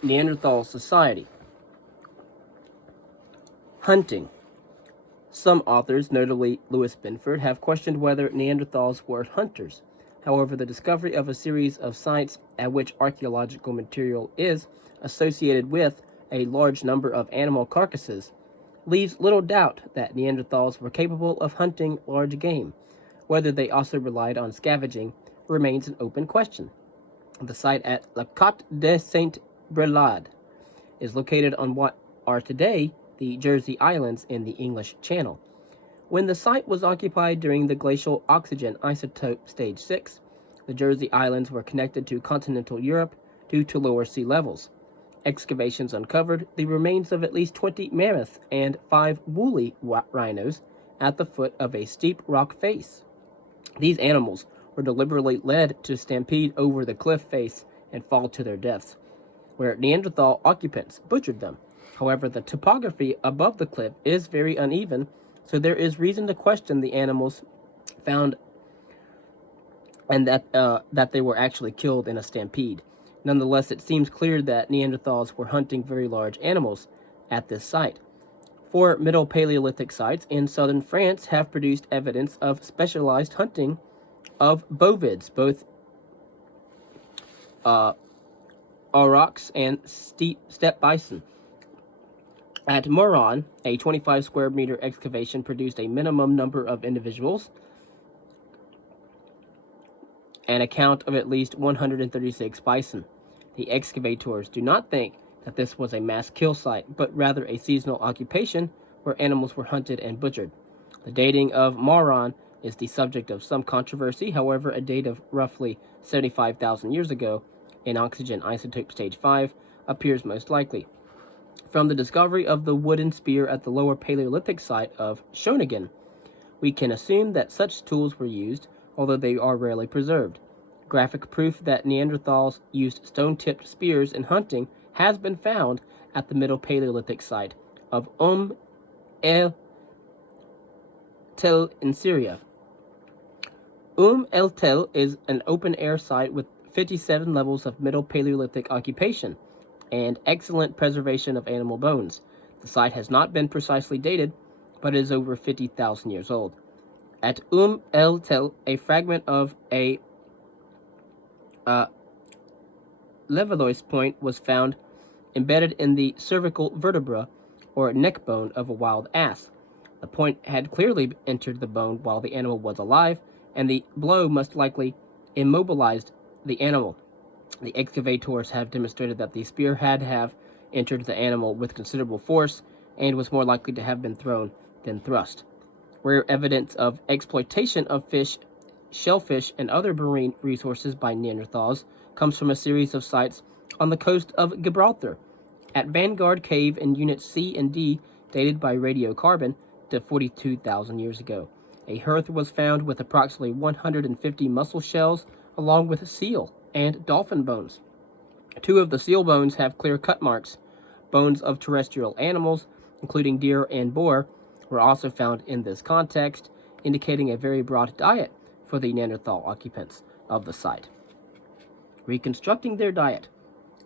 Neanderthal Society. Hunting. Some authors, notably Louis Binford, have questioned whether Neanderthals were hunters. However, the discovery of a series of sites at which archaeological material is associated with a large number of animal carcasses leaves little doubt that Neanderthals were capable of hunting large game. Whether they also relied on scavenging remains an open question. The site at La Côte de Saint-Brelade is located on what are today the Jersey Islands in the English Channel. When the site was occupied during the glacial oxygen isotope stage 6, the Jersey Islands were connected to continental Europe due to lower sea levels. Excavations uncovered the remains of at least 20 mammoth and 5 woolly rhinos at the foot of a steep rock face. These animals were deliberately led to stampede over the cliff face and fall to their deaths, where Neanderthal occupants butchered them. However, the topography above the cliff is very uneven, so there is reason to question the animals found and that they were actually killed in a stampede. Nonetheless, it seems clear that Neanderthals were hunting very large animals at this site. 4 Middle Paleolithic sites in southern France have produced evidence of specialized hunting of bovids, both aurochs and steppe bison. At Moron, a 25 square meter excavation produced a minimum number of individuals, an account of at least 136 bison. The excavators do not think that this was a mass kill site, but rather a seasonal occupation where animals were hunted and butchered. The dating of Moron is the subject of some controversy. However, a date of roughly 75,000 years ago in oxygen isotope stage 5 appears most likely. From the discovery of the wooden spear at the lower Paleolithic site of Schoningen, we can assume that such tools were used, although they are rarely preserved. Graphic proof that Neanderthals used stone-tipped spears in hunting has been found at the Middle Paleolithic site of el Tel in Syria. El Tel is an open-air site with 57 levels of Middle Paleolithic occupation and excellent preservation of animal bones. The site has not been precisely dated, but is over 50,000 years old. At El Tel, a fragment of a Levallois point was found embedded in the cervical vertebra or neck bone of a wild ass. The point had clearly entered the bone while the animal was alive, and the blow must likely immobilized the animal. The excavators have demonstrated that the spear had to have entered the animal with considerable force and was more likely to have been thrown than thrust. Rare evidence of exploitation of fish, shellfish, and other marine resources by Neanderthals comes from a series of sites on the coast of Gibraltar. At Vanguard Cave in Units C and D, dated by radiocarbon to 42,000 years ago, a hearth was found with approximately 150 mussel shells, along with seal and dolphin bones. 2 of the seal bones have clear cut marks. Bones of terrestrial animals, including deer and boar, were also found in this context, indicating a very broad diet for the Neanderthal occupants of the site. Reconstructing their diet.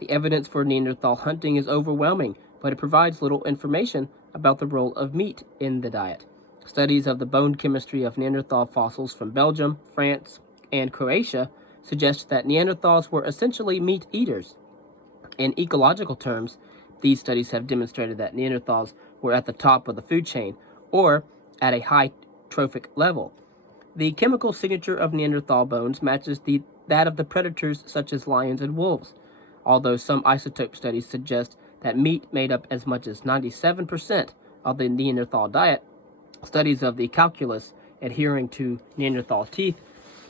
The evidence for Neanderthal hunting is overwhelming, but it provides little information about the role of meat in the diet. Studies of the bone chemistry of Neanderthal fossils from Belgium, France, and Croatia suggest that Neanderthals were essentially meat eaters. In ecological terms, these studies have demonstrated that Neanderthals were at the top of the food chain, or at a high trophic level. The chemical signature of Neanderthal bones matches that of the predators such as lions and wolves, although some isotope studies suggest that meat made up as much as 97% of the Neanderthal diet. Studies of the calculus adhering to Neanderthal teeth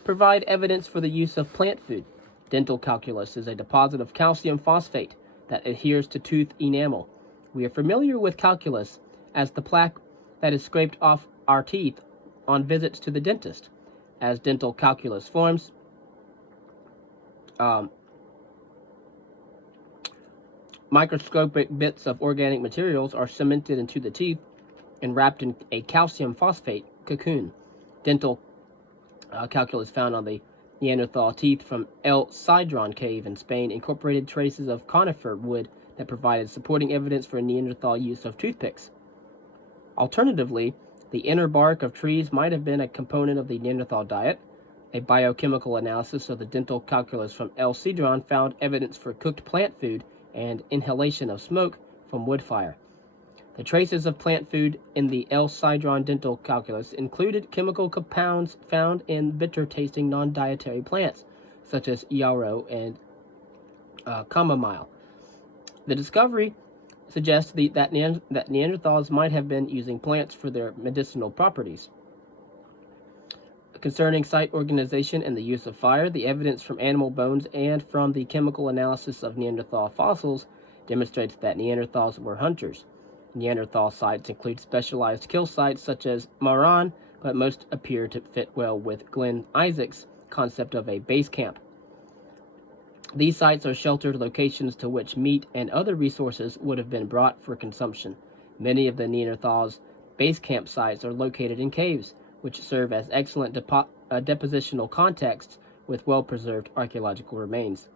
provide evidence for the use of plant food. Dental calculus is a deposit of calcium phosphate that adheres to tooth enamel. We are familiar with calculus as the plaque that is scraped off our teeth on visits to the dentist. As dental calculus forms, microscopic bits of organic materials are cemented into the teeth and wrapped in a calcium phosphate cocoon. Dental calculus found on the Neanderthal teeth from El Sidron Cave in Spain incorporated traces of conifer wood that provided supporting evidence for Neanderthal use of toothpicks. Alternatively, the inner bark of trees might have been a component of the Neanderthal diet. A biochemical analysis of the dental calculus from El Sidron found evidence for cooked plant food and inhalation of smoke from wood fire. The traces of plant food in the El Sidron dental calculus included chemical compounds found in bitter-tasting non-dietary plants, such as yarrow and chamomile. The discovery suggests that Neanderthals might have been using plants for their medicinal properties. Concerning site organization and the use of fire, the evidence from animal bones and from the chemical analysis of Neanderthal fossils demonstrates that Neanderthals were hunters. Neanderthal sites include specialized kill sites such as Maran, but most appear to fit well with Glenn Isaac's concept of a base camp. These sites are sheltered locations to which meat and other resources would have been brought for consumption. Many of the Neanderthals' base camp sites are located in caves, which serve as excellent depositional contexts with well-preserved archaeological remains.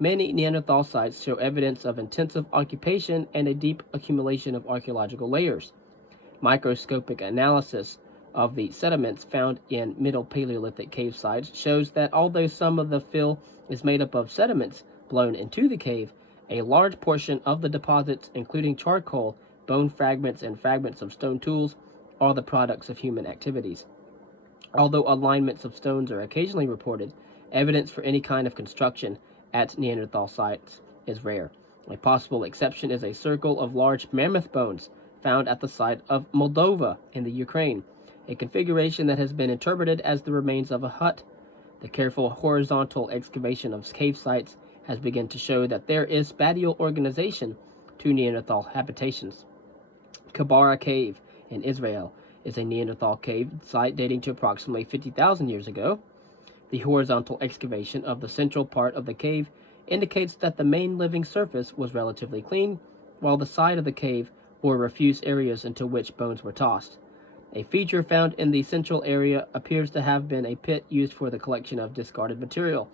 Many Neanderthal sites show evidence of intensive occupation and a deep accumulation of archaeological layers. Microscopic analysis of the sediments found in Middle Paleolithic cave sites shows that although some of the fill is made up of sediments blown into the cave, a large portion of the deposits, including charcoal, bone fragments, and fragments of stone tools, are the products of human activities. Although alignments of stones are occasionally reported, evidence for any kind of construction at Neanderthal sites is rare. A possible exception is a circle of large mammoth bones found at the site of Moldova in the Ukraine, a configuration that has been interpreted as the remains of a hut. The careful horizontal excavation of cave sites has begun to show that there is spatial organization to Neanderthal habitations. Kabara Cave in Israel is a Neanderthal cave site dating to approximately 50,000 years ago. The horizontal excavation of the central part of the cave indicates that the main living surface was relatively clean, while the side of the cave bore refuse areas into which bones were tossed. A feature found in the central area appears to have been a pit used for the collection of discarded material.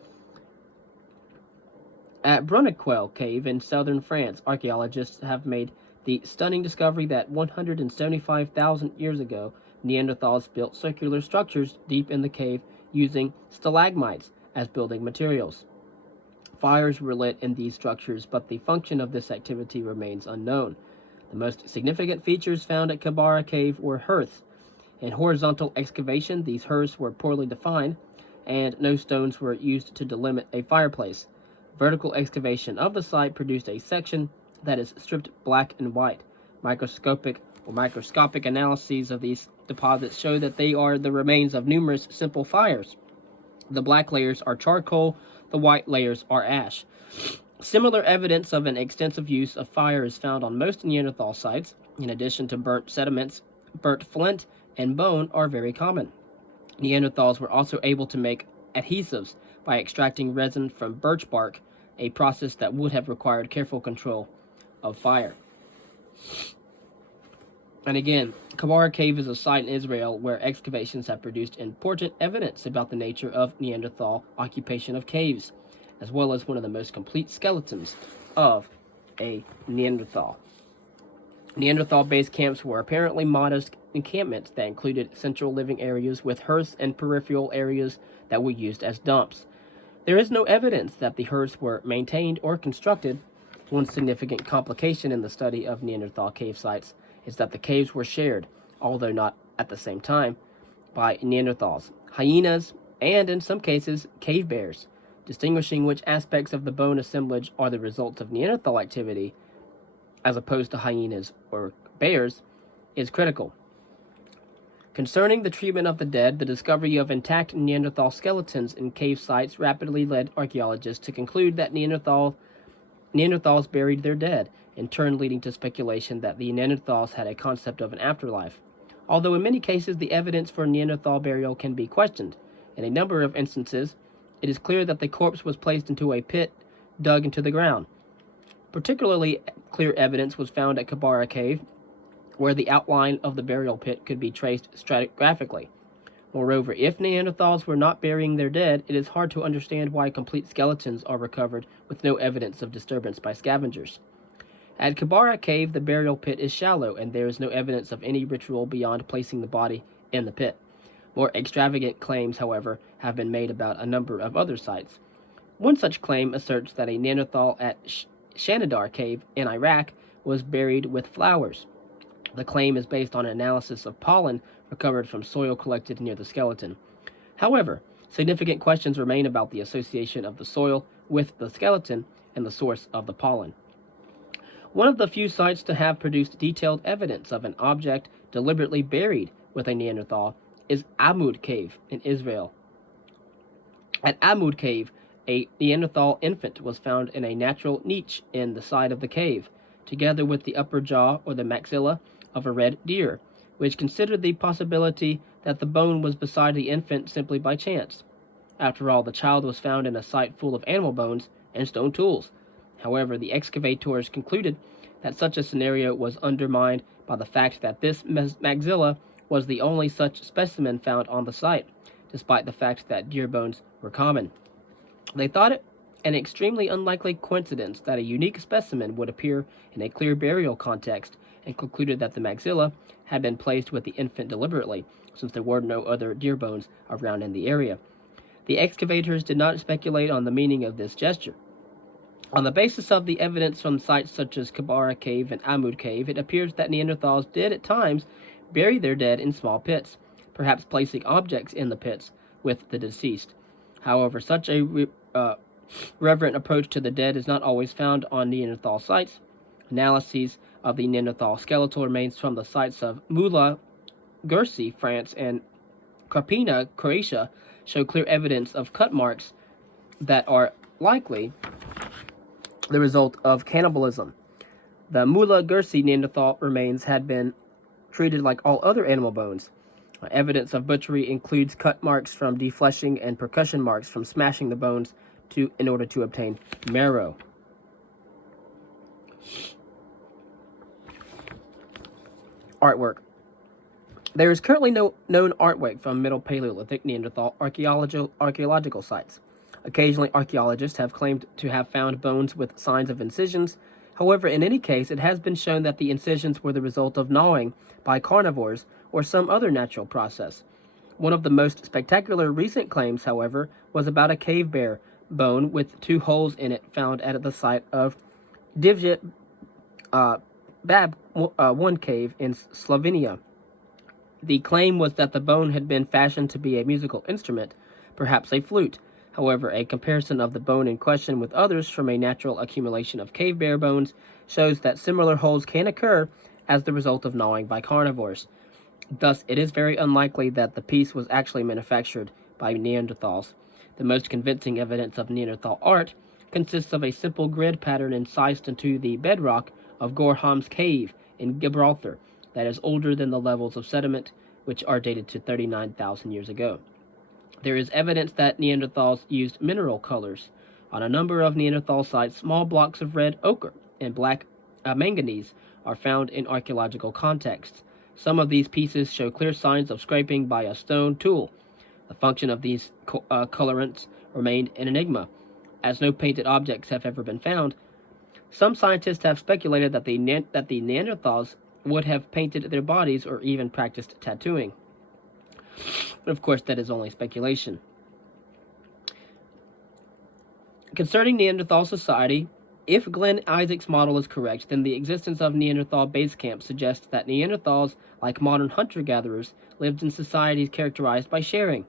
At Brunequel Cave in southern France, archaeologists have made the stunning discovery that 175,000 years ago, Neanderthals built circular structures deep in the cave using stalagmites as building materials. Fires were lit in these structures, but the function of this activity remains unknown. The most significant features found at Kabara Cave were hearths. In horizontal excavation, these hearths were poorly defined, and no stones were used to delimit a fireplace. Vertical excavation of the site produced a section that is stripped black and white. Microscopic analyses of these deposits show that they are the remains of numerous simple fires. The black layers are charcoal, the white layers are ash. Similar evidence of an extensive use of fire is found on most Neanderthal sites. In addition to burnt sediments, burnt flint and bone are very common. Neanderthals were also able to make adhesives by extracting resin from birch bark, a process that would have required careful control of fire. And again, Kabara Cave is a site in Israel where excavations have produced important evidence about the nature of Neanderthal occupation of caves, as well as one of the most complete skeletons of a Neanderthal. Neanderthal base camps were apparently modest encampments that included central living areas with hearths and peripheral areas that were used as dumps. There is no evidence that the hearths were maintained or constructed. One significant complication in the study of Neanderthal cave sites is that the caves were shared, although not at the same time, by Neanderthals, hyenas, and in some cases, cave bears. Distinguishing which aspects of the bone assemblage are the results of Neanderthal activity, as opposed to hyenas or bears, is critical. Concerning the treatment of the dead, the discovery of intact Neanderthal skeletons in cave sites rapidly led archaeologists to conclude that Neanderthals buried their dead, in turn leading to speculation that the Neanderthals had a concept of an afterlife. Although in many cases the evidence for Neanderthal burial can be questioned, in a number of instances, it is clear that the corpse was placed into a pit dug into the ground. Particularly clear evidence was found at Kabara Cave, where the outline of the burial pit could be traced stratigraphically. Moreover, if Neanderthals were not burying their dead, it is hard to understand why complete skeletons are recovered with no evidence of disturbance by scavengers. At Kibara Cave, the burial pit is shallow, and there is no evidence of any ritual beyond placing the body in the pit. More extravagant claims, however, have been made about a number of other sites. One such claim asserts that a Neanderthal at Shanidar Cave in Iraq was buried with flowers. The claim is based on an analysis of pollen recovered from soil collected near the skeleton. However, significant questions remain about the association of the soil with the skeleton and the source of the pollen. One of the few sites to have produced detailed evidence of an object deliberately buried with a Neanderthal is Amud Cave in Israel. At Amud Cave, a Neanderthal infant was found in a natural niche in the side of the cave, together with the upper jaw or the maxilla of a red deer, which considered the possibility that the bone was beside the infant simply by chance. After all, the child was found in a site full of animal bones and stone tools. However, the excavators concluded that such a scenario was undermined by the fact that this maxilla was the only such specimen found on the site, despite the fact that deer bones were common. They thought it an extremely unlikely coincidence that a unique specimen would appear in a clear burial context, and concluded that the maxilla had been placed with the infant deliberately, since there were no other deer bones around in the area. The excavators did not speculate on the meaning of this gesture. On the basis of the evidence from sites such as Kibara Cave and Amud Cave, it appears that Neanderthals did at times bury their dead in small pits, perhaps placing objects in the pits with the deceased. However, such a reverent approach to the dead is not always found on Neanderthal sites. Analyses of the Neanderthal skeletal remains from the sites of Mula, Guernsey, France, and Carpina, Croatia, show clear evidence of cut marks that are likely the result of cannibalism. The Mula Guernsey Neanderthal remains had been treated like all other animal bones. Evidence of butchery includes cut marks from defleshing and percussion marks from smashing the bones in order to obtain marrow. Artwork. There is currently no known artwork from Middle Paleolithic Neanderthal archaeological sites. Occasionally, archaeologists have claimed to have found bones with signs of incisions. However, in any case, it has been shown that the incisions were the result of gnawing by carnivores or some other natural process. One of the most spectacular recent claims, however, was about a cave bear bone with 2 holes in it found at the site of Divje Bab 1 cave in Slovenia. The claim was that the bone had been fashioned to be a musical instrument, perhaps a flute. However, a comparison of the bone in question with others from a natural accumulation of cave bear bones shows that similar holes can occur as the result of gnawing by carnivores. Thus, it is very unlikely that the piece was actually manufactured by Neanderthals. The most convincing evidence of Neanderthal art consists of a simple grid pattern incised into the bedrock of Gorham's Cave in Gibraltar that is older than the levels of sediment, which are dated to 39,000 years ago. There is evidence that Neanderthals used mineral colors. On a number of Neanderthal sites, small blocks of red ochre and black manganese are found in archaeological contexts. Some of these pieces show clear signs of scraping by a stone tool. The function of these colorants remained an enigma, as no painted objects have ever been found. Some scientists have speculated that the Neanderthals would have painted their bodies or even practiced tattooing. But of course, that is only speculation. Concerning Neanderthal society, if Glenn Isaac's model is correct, then the existence of Neanderthal base camps suggests that Neanderthals, like modern hunter-gatherers, lived in societies characterized by sharing.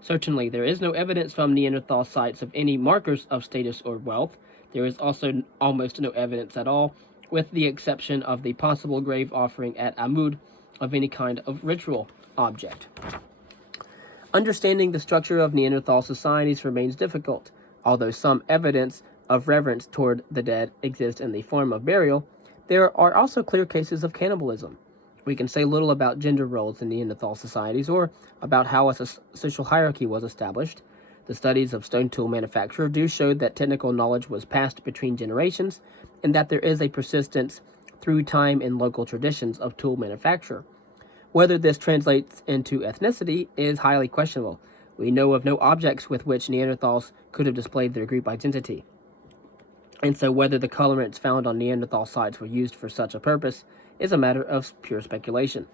Certainly, there is no evidence from Neanderthal sites of any markers of status or wealth. There is also almost no evidence at all, with the exception of the possible grave offering at Amud of any kind of ritual object. Understanding the structure of Neanderthal societies remains difficult. Although some evidence of reverence toward the dead exists in the form of burial, there are also clear cases of cannibalism. We can say little about gender roles in Neanderthal societies or about how a social hierarchy was established. The studies of stone tool manufacture do show that technical knowledge was passed between generations and that there is a persistence through time in local traditions of tool manufacture. Whether this translates into ethnicity is highly questionable. We know of no objects with which Neanderthals could have displayed their group identity. And so whether the colorants found on Neanderthal sites were used for such a purpose is a matter of pure speculation.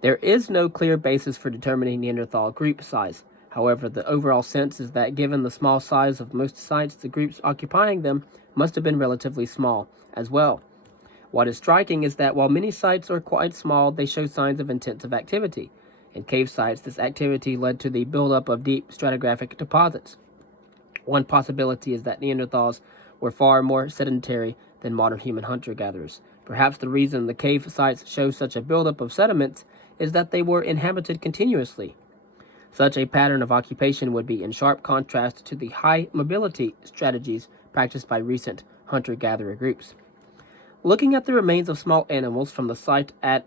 There is no clear basis for determining Neanderthal group size. However, the overall sense is that given the small size of most sites, the groups occupying them must have been relatively small as well. What is striking is that while many sites are quite small, they show signs of intensive activity. In cave sites, this activity led to the buildup of deep stratigraphic deposits. One possibility is that Neanderthals were far more sedentary than modern human hunter-gatherers. Perhaps the reason the cave sites show such a buildup of sediments is that they were inhabited continuously. Such a pattern of occupation would be in sharp contrast to the high mobility strategies practiced by recent hunter-gatherer groups. Looking at the remains of small animals from the site at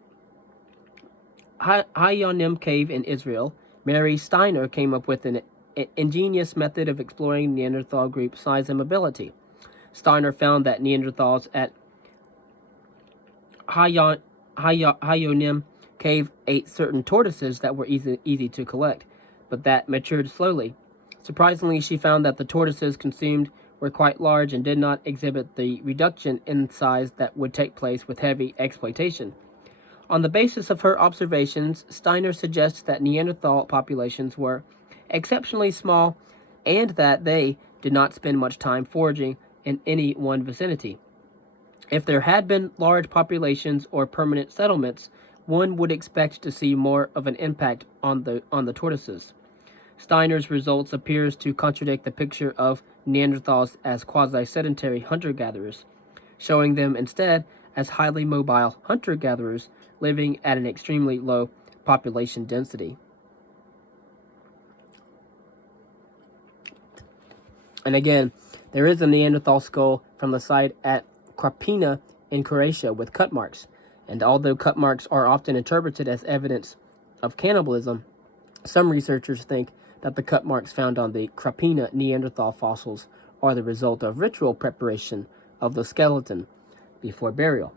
Hayonim Cave in Israel, Mary Steiner came up with an ingenious method of exploring Neanderthal group size and mobility. Steiner found that Neanderthals at Hayonim Cave ate certain tortoises that were easy to collect, but that matured slowly. Surprisingly, she found that the tortoises consumed were quite large and did not exhibit the reduction in size that would take place with heavy exploitation. On the basis of her observations, Steiner suggests that Neanderthal populations were exceptionally small and that they did not spend much time foraging in any one vicinity. If there had been large populations or permanent settlements, one would expect to see more of an impact on the tortoises. Steiner's results appears to contradict the picture of Neanderthals as quasi-sedentary hunter-gatherers, showing them instead as highly mobile hunter-gatherers living at an extremely low population density. And again, there is a Neanderthal skull from the site at Krapina in Croatia with cut marks, and although cut marks are often interpreted as evidence of cannibalism, some researchers think that the cut marks found on the Krapina Neanderthal fossils are the result of ritual preparation of the skeleton before burial.